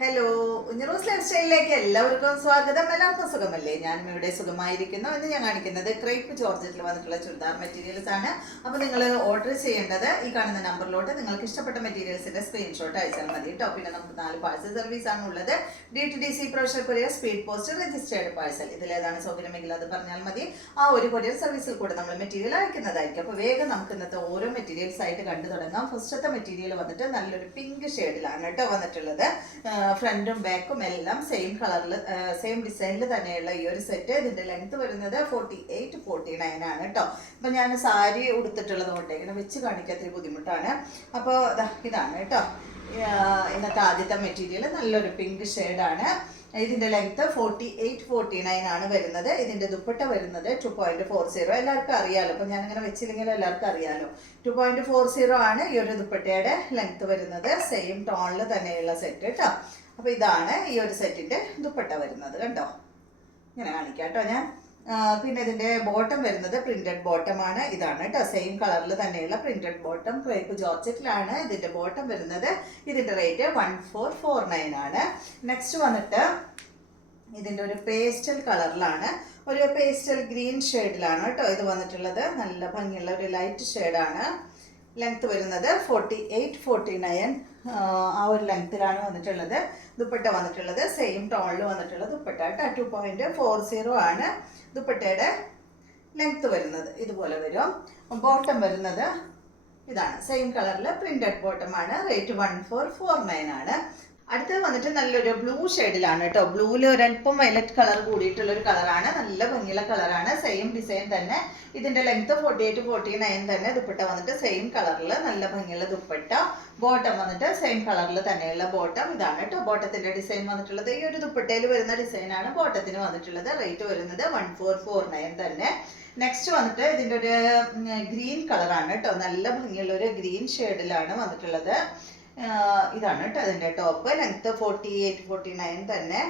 Hello, ഉഞ്ഞറൂസ് life സ്റ്റൈലിലേക്ക് എല്ലാവർക്കും സ്വാഗതം. എല്ലാവർക്കും സുഖമല്ലേ? ഞാനും ഇവിടെ സുഖമായിരിക്കുന്നു. ഇന്ന് ഞാൻ കാണിക്കുന്നത് ക്രേപ്പ് ജോർജറ്റിൽ വന്നിട്ടുള്ള ചുരിദാർ മെറ്റീരിയൽസ് ആണ്. അപ്പോൾ നിങ്ങൾ ഓർഡർ ചെയ്യേണ്ടത് ഈ കാണുന്ന നമ്പറിലോട്ട് നിങ്ങൾക്ക് ഇഷ്ടപ്പെട്ട മെറ്റീരിയൽസിന്റെ സ്ക്രീൻഷോട്ട് അയച്ചാൽ മതി കേട്ടോ. പിന്നെ നമുക്ക് 4 പാഴ്സൽ സർവീസ് ആണ് ഉള്ളത്. DTDC professional courier, speed post, registered parcel. ഇതിലേതാണ് സൗകര്യമെങ്കിൽ അത് പറഞ്ഞാൽ മതി. ആ ഒരു കൊറിയർ സർവീസിൽ കൂടെ നമ്മൾ മെറ്റീരിയൽ അയക്കുന്നതായിരിക്കും. അപ്പോൾ വേഗം നമുക്ക് ഇന്നത്തെ ഓരോ മെറ്റീരിയൽസ് ആയിട്ട് കണ്ടു തുടങ്ങാം. ഫസ്റ്റത്തെ മെറ്റീരിയൽ വന്നിട്ട് നല്ലൊരു പിങ്ക് ഷെയ്ഡിലാണ് കേട്ടോ വന്നിട്ടുള്ളത്. ഫ്രണ്ടും ബാക്കും എല്ലാം സെയിം കളറിൽ സെയിം ഡിസൈനിൽ തന്നെയുള്ള ഈ ഒരു സെറ്റ്. ഇതിന്റെ ലെങ്ത് വരുന്നത് 48-49 ആണ് കേട്ടോ. അപ്പൊ ഞാൻ സാരി ഉടുത്തിട്ടുള്ളത് കൊണ്ട് ഇങ്ങനെ വെച്ച് കാണിക്കാൻ ഇത്തിരി ബുദ്ധിമുട്ടാണ്. അപ്പോൾ ഇതാണ് കേട്ടോ ഇന്നത്തെ ആദ്യത്തെ മെറ്റീരിയൽ. നല്ലൊരു പിങ്ക് ഷെയ്ഡാണ്. ഇതിന്റെ ലെങ്ത് 48-49 ആണ് വരുന്നത്. ഇതിന്റെ ദുപ്പട്ട വരുന്നത് 2.40. എല്ലാവർക്കും അറിയാലോ, അപ്പൊ ഞാനിങ്ങനെ വെച്ചില്ലെങ്കിൽ എല്ലാവർക്കും അറിയാലോ. 2.40 ആണ് ഈ ഒരു ദുപ്പട്ടയുടെ ലെങ്ത് വരുന്നത്. സെയിം ടോണിൽ തന്നെയുള്ള സെറ്റ് കേട്ടോ. അപ്പൊ ഇതാണ് ഈ ഒരു സെറ്റിന്റെ ദുപ്പട്ട വരുന്നത് കണ്ടോ. ഇങ്ങനെ കാണിക്കാം കേട്ടോ ഞാൻ. പിന്നെ ഇതിന്റെ ബോട്ടം വരുന്നത് പ്രിന്റഡ് ബോട്ടം ആണ്. ഇതാണ് കേട്ടോ, സെയിം കളറിൽ തന്നെയുള്ള പ്രിന്റഡ് ബോട്ടം. ക്രേപ്പ് ജോർജറ്റിലാണ് ഇതിന്റെ ബോട്ടം വരുന്നത്. ഇതിന്റെ റേറ്റ് 1449 ആണ്. നെക്സ്റ്റ് വന്നിട്ട് ഇതിന്റെ ഒരു പേസ്റ്റൽ കളറിലാണ്, ഒരു പേസ്റ്റൽ ഗ്രീൻ ഷെയ്ഡിലാണ് കേട്ടോ ഇത് വന്നിട്ടുള്ളത്. നല്ല ഭംഗിയുള്ള ഒരു ലൈറ്റ് ഷെയ്ഡാണ്. ലെങ്ത് വരുന്നത് 48-49 ആ ഒരു ലെങ്ത്തിലാണ് വന്നിട്ടുള്ളത്. ദുപ്പട്ട വന്നിട്ടുള്ളത് സെയിം ടോണിൽ വന്നിട്ടുള്ള ദുപ്പട്ട കേട്ടോ. 2.40 ആണ് ദുപ്പട്ടയുടെ ലെങ്ത് വരുന്നത്. ഇതുപോലെ വരും. ബോട്ടം വരുന്നത് ഇതാണ്, സെയിം കളറിൽ പ്രിന്റഡ് ബോട്ടം ആണ്. റേറ്റ് 1449 ആണ്. അടുത്തത് വന്നിട്ട് നല്ലൊരു ബ്ലൂ ഷെയ്ഡിലാണ് കേട്ടോ. ബ്ലൂവിൽ ഒരല്പം വയലറ്റ് കളർ കൂടിയിട്ടുള്ള ഒരു കളറാണ്. നല്ല ഭംഗിയുള്ള കളറാണ്. സെയിം ഡിസൈൻ തന്നെ. ഇതിന്റെ ലെങ്ത് 48-49 തന്നെ. ദുപ്പട്ട വന്നിട്ട് സെയിം കളറിൽ നല്ല ഭംഗിയുള്ള ദുപ്പട്ട. ബോട്ടം വന്നിട്ട് സെയിം കളറിൽ തന്നെയുള്ള ബോട്ടം. ഇതാണ് കേട്ടോ ബോട്ടത്തിന്റെ ഡിസൈൻ വന്നിട്ടുള്ളത്. ഈ ഒരു ദുപ്പട്ടയിൽ വരുന്ന ഡിസൈനാണ് ബോട്ടത്തിന് വന്നിട്ടുള്ളത്. റേറ്റ് വരുന്നത് 1449 തന്നെ. നെക്സ്റ്റ് വന്നിട്ട് ഇതിന്റെ ഒരു ഗ്രീൻ കളറാണ് കേട്ടോ. നല്ല ഭംഗിയുള്ള ഒരു ഗ്രീൻ ഷെയ്ഡിലാണ് വന്നിട്ടുള്ളത്. ഇതാണ് കേട്ടോ അതിന്റെ ടോപ്പ്. ലെങ്ത് 48-49 തന്നെ.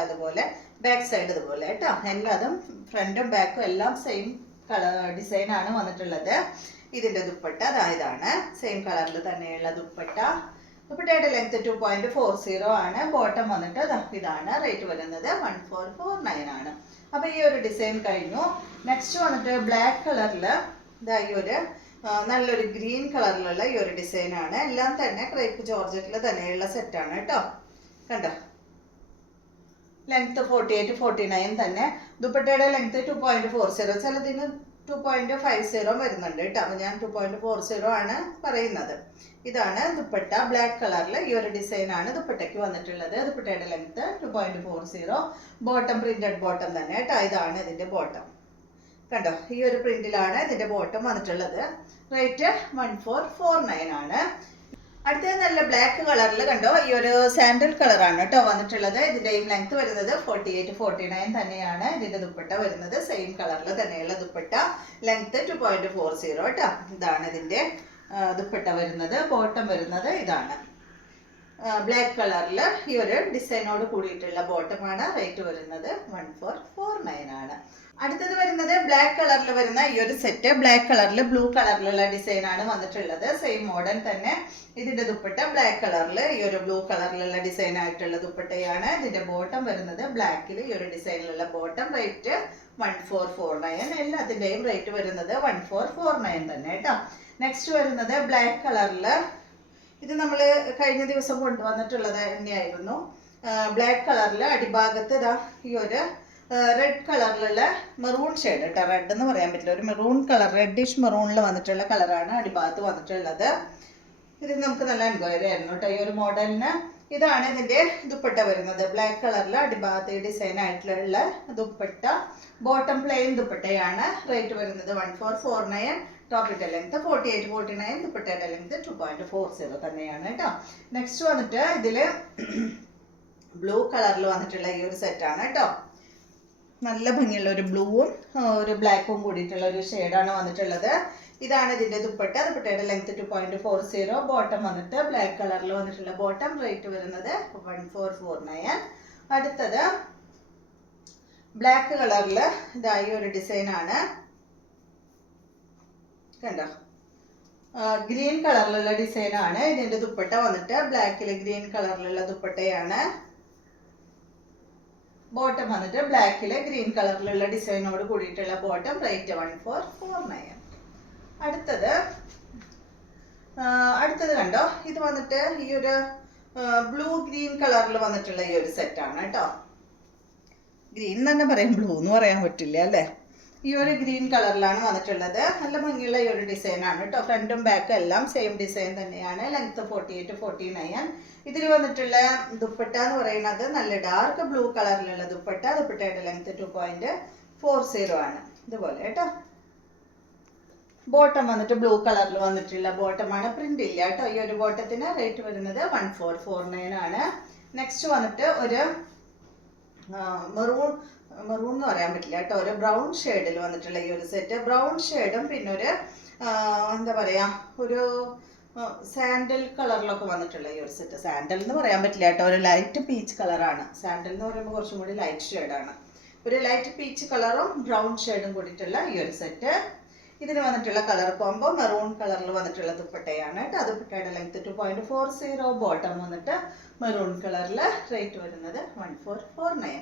അതുപോലെ ബാക്ക് സൈഡ് ഇതുപോലെ കേട്ടോ. എല്ലാതും ഫ്രണ്ടും ബാക്കും എല്ലാം സെയിം കളർ ഡിസൈൻ ആണ് വന്നിട്ടുള്ളത്. ഇതിന്റെ ദുപ്പട്ട ഇതാണ്, സെയിം കളറിൽ തന്നെയുള്ള ദുപ്പട്ട. ദുപ്പട്ടയുടെ ലെങ്ത് 2.40 ആണ്. ബോട്ടം വന്നിട്ട് ഇതാണ്. റേറ്റ് വരുന്നത് 1449 ആണ്. അപ്പൊ ഈ ഒരു ഡിസൈൻ കഴിഞ്ഞു. നെക്സ്റ്റ് വന്നിട്ട് ബ്ലാക്ക് കളറിൽ ഈ ഒരു നല്ലൊരു ഗ്രീൻ കളറിലുള്ള ഈ ഒരു ഡിസൈൻ ആണ്. എല്ലാം തന്നെ ക്രേപ്പ് ജോർജറ്റിൽ തന്നെയുള്ള സെറ്റാണ് കേട്ടോ. കണ്ടോ, ലെങ്ത് 48-49 തന്നെ. ദുപ്പട്ടയുടെ ലെങ്ത് 2.40. ചിലതിന് 2.50 വരുന്നുണ്ട് കേട്ടോ. അപ്പൊ ഞാൻ 2.40 ആണ് പറയുന്നത്. ഇതാണ് ദുപ്പട്ട. ബ്ലാക്ക് കളറിൽ ഈ ഒരു ഡിസൈൻ ആണ് ദുപ്പട്ടയ്ക്ക് വന്നിട്ടുള്ളത്. ദുപ്പട്ടയുടെ ലെങ്ത് 2.40. ബോട്ടം പ്രിന്റഡ് ബോട്ടം തന്നെ കേട്ടോ. ഇതാണ് ഇതിന്റെ ബോട്ടം. കണ്ടോ, ഈ ഒരു പ്രിന്റിലാണ് ഇതിന്റെ ബോട്ടം വന്നിട്ടുള്ളത്. റേറ്റ് 1449 ആണ്. അടുത്തത് നല്ല ബ്ലാക്ക് കളറിൽ കണ്ടോ, ഈ ഒരു സാൻഡൽ കളറാണ് കേട്ടോ വന്നിട്ടുള്ളത്. ഇതിന്റെയും ലെങ്ത് വരുന്നത് 48-49 തന്നെയാണ്. ഇതിന്റെ ദുപ്പട്ട വരുന്നത് സെയിം കളറിൽ തന്നെയുള്ള ദുപ്പട്ട. ലെങ്ത് 2.40 കേട്ടോ. ഇതാണ് ഇതിന്റെ ദുപ്പട്ട വരുന്നത്. ബോട്ടം വരുന്നത് ഇതാണ്, ബ്ലാക്ക് കളറിൽ ഈ ഒരു ഡിസൈനോട് കൂടിയിട്ടുള്ള ബോട്ടമാണ്. റേറ്റ് വരുന്നത് 1449 ആണ്. അടുത്തത് വരുന്നത് ബ്ലാക്ക് കളറിൽ വരുന്ന ഈ ഒരു സെറ്റ്. ബ്ലാക്ക് കളറിൽ ബ്ലൂ കളറിലുള്ള ഡിസൈൻ ആണ് വന്നിട്ടുള്ളത്. സെയിം മോഡൽ തന്നെ. ഇതിന്റെ ദുപ്പട്ട ബ്ലാക്ക് കളറിൽ ഈ ഒരു ബ്ലൂ കളറിലുള്ള ഡിസൈൻ ആയിട്ടുള്ള ദുപ്പട്ടയാണ്. ഇതിന്റെ ബോട്ടം വരുന്നത് ബ്ലാക്കിൽ ഈ ഒരു ഡിസൈനിലുള്ള ബോട്ടം. റേറ്റ് 1449. എല്ലാത്തിന്റെയും റേറ്റ് വരുന്നത് 1449 തന്നെ കേട്ടോ. നെക്സ്റ്റ് വരുന്നത് ബ്ലാക്ക് കളറിൽ. ഇത് നമ്മൾ കഴിഞ്ഞ ദിവസം കൊണ്ടുവന്നിട്ടുള്ളത് തന്നെയായിരുന്നു. ബ്ലാക്ക് കളറിൽ അടിഭാഗത്ത് ഈ ഒരു റെഡ് കളറിലുള്ള മെറൂൺ ഷെയ്ഡ് കേട്ടോ. റെഡ് എന്ന് പറയാൻ പറ്റില്ല, ഒരു മെറൂൺ കളർ, റെഡിഷ് മെറൂണിൽ വന്നിട്ടുള്ള കളറാണ് അടിഭാഗത്ത് വന്നിട്ടുള്ളത്. ഇത് നമുക്ക് നല്ല എൻക്വയറി ആയിരുന്നു കേട്ടോ ഈ ഒരു മോഡലിന്. ഇതാണ് ഇതിന്റെ ദുപ്പട്ട വരുന്നത്. ബ്ലാക്ക് കളറിൽ അടിഭാഗത്ത് ഡിസൈൻ ആയിട്ടുള്ള ദുപ്പട്ട. ബോട്ടം പ്ലെയിൻ ദുപ്പട്ടയാണ്. റേറ്റ് വരുന്നത് 1449. ടോപ്പിന്റെ ലെങ്ത് 48-49. ദുപ്പട്ടയുടെ ലെങ്ത് 2.40 തന്നെയാണ് കേട്ടോ. നെക്സ്റ്റ് വന്നിട്ട് ഇതില് ബ്ലൂ കളറിൽ വന്നിട്ടുള്ള ഈ ഒരു സെറ്റാണ് കേട്ടോ. നല്ല ഭംഗിയുള്ള ഒരു ബ്ലൂവും ഒരു ബ്ലാക്കും കൂടിയിട്ടുള്ള ഒരു ഷെയ്ഡാണ് വന്നിട്ടുള്ളത്. ഇതാണ് ഇതിന്റെ ദുപ്പട്ട. ദുപ്പട്ടയുടെ ലെങ്ത് 2.40. ബോട്ടം വന്നിട്ട് ബ്ലാക്ക് കളറിൽ വന്നിട്ടുള്ള ബോട്ടം. റേറ്റ് വരുന്നത് 1449. അടുത്തത് ബ്ലാക്ക് കളറിൽ ഇതായി ഒരു ഡിസൈൻ ആണ് കണ്ടോ. ഗ്രീൻ കളറിലുള്ള ഡിസൈനാണ്. ഇതിന്റെ ദുപ്പട്ട വന്നിട്ട് ബ്ലാക്കിൽ ഗ്രീൻ കളറിലുള്ള ദുപ്പട്ടയാണ്. ബോട്ടം വന്നിട്ട് ബ്ലാക്കില് ഗ്രീൻ കളറിലുള്ള ഡിസൈനോട് കൂടിയിട്ടുള്ള ബോട്ടം. റേറ്റ് 1449. അടുത്തത് കണ്ടോ, ഇത് വന്നിട്ട് ഈ ഒരു ബ്ലൂ ഗ്രീൻ കളറിൽ വന്നിട്ടുള്ള ഈ ഒരു സെറ്റാണ് കേട്ടോ. ഗ്രീൻ തന്നെ പറയും, ബ്ലൂ എന്ന് പറയാൻ പറ്റില്ല അല്ലേ. ഈ ഒരു ഗ്രീൻ കളറിലാണ് വന്നിട്ടുള്ളത്. നല്ല ഭംഗിയുള്ള ഈ ഒരു ഡിസൈനാണ് കേട്ടോ. ഫ്രണ്ടും ബാക്കും എല്ലാം സെയിം ഡിസൈൻ തന്നെയാണ്. ലെങ്ത് 48-49. ഇതിൽ വന്നിട്ടുള്ള ദുപ്പട്ട എന്ന് പറയുന്നത് നല്ല ഡാർക്ക് ബ്ലൂ കളറിലുള്ള ദുപ്പട്ട. ദുപ്പട്ടയുടെ ലെങ്ത് 2.40 ആണ്. ഇതുപോലെ കേട്ടോ. ബോട്ടം വന്നിട്ട് ബ്ലൂ കളറിൽ വന്നിട്ടുള്ള ബോട്ടമാണ്. പ്രിന്റ് ഇല്ല കേട്ടോ. ഈ ഒരു ബോട്ടത്തിന് റേറ്റ് വരുന്നത് 1449 ആണ്. നെക്സ്റ്റ് വന്നിട്ട് ഒരു മെറൂൺ എന്ന് പറയാൻ പറ്റില്ല കേട്ടോ. ഒരു ബ്രൗൺ ഷെയ്ഡിൽ വന്നിട്ടുള്ള ഈ ഒരു സെറ്റ്. ബ്രൗൺ ഷെയ്ഡും പിന്നെ ഒരു എന്താ പറയാ, ഒരു സാൻഡൽ കളറിലൊക്കെ വന്നിട്ടുള്ള ഈ ഒരു സെറ്റ്. സാൻഡൽ എന്ന് പറയാൻ പറ്റില്ല കേട്ടോ. ഒരു ലൈറ്റ് പീച്ച് കളറാണ്. സാൻഡൽ എന്ന് പറയുമ്പോൾ കുറച്ചും കൂടി ലൈറ്റ് ഷെയ്ഡാണ്. ഒരു ലൈറ്റ് പീച്ച് കളറും ബ്രൗൺ ഷെയ്ഡും കൂടിയിട്ടുള്ള ഈ ഒരു സെറ്റ്. ഇതിന് വന്നിട്ടുള്ള കളർ കോമ്പോ മെറൂൺ കളറിൽ വന്നിട്ടുള്ള ദുപ്പട്ടയാണ് കേട്ടോ. ദുപ്പട്ടയുടെ ലെങ്ത് 2.40. ബോട്ടം വന്നിട്ട് മെറൂൺ കളറിൽ. റേറ്റ് വരുന്നത് 1449.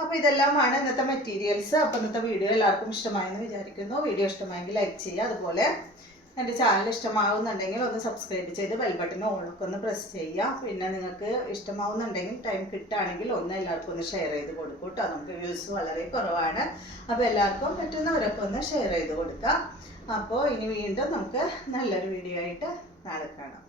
അപ്പോൾ ഇതെല്ലാമാണ് ഇന്നത്തെ മെറ്റീരിയൽസ്. അപ്പോൾ ഇന്നത്തെ വീഡിയോ എല്ലാവർക്കും ഇഷ്ടമായെന്ന് വിചാരിക്കുന്നു. വീഡിയോ ഇഷ്ടമായെങ്കിൽ ലൈക്ക് ചെയ്യുക. അതുപോലെ എൻ്റെ ചാനൽ ഇഷ്ടമാവുന്നുണ്ടെങ്കിൽ ഒന്ന് സബ്സ്ക്രൈബ് ചെയ്ത് ബെൽ ബട്ടൺ ഓണൊക്കെ ഒന്ന് പ്രസ് ചെയ്യുക. പിന്നെ നിങ്ങൾക്ക് ഇഷ്ടമാവുന്നുണ്ടെങ്കിൽ ടൈം കിട്ടുകയാണെങ്കിൽ ഒന്ന് എല്ലാവർക്കും ഒന്ന് ഷെയർ ചെയ്ത് കൊടുക്കും കേട്ടോ. നമുക്ക് വ്യൂസ് വളരെ കുറവാണ്. അപ്പോൾ എല്ലാവർക്കും പറ്റുന്നവരൊക്കെ ഒന്ന് ഷെയർ ചെയ്ത് കൊടുക്കുക. അപ്പോൾ ഇനി വീണ്ടും നമുക്ക് നല്ലൊരു വീഡിയോ ആയിട്ട് നാളെ കാണാം.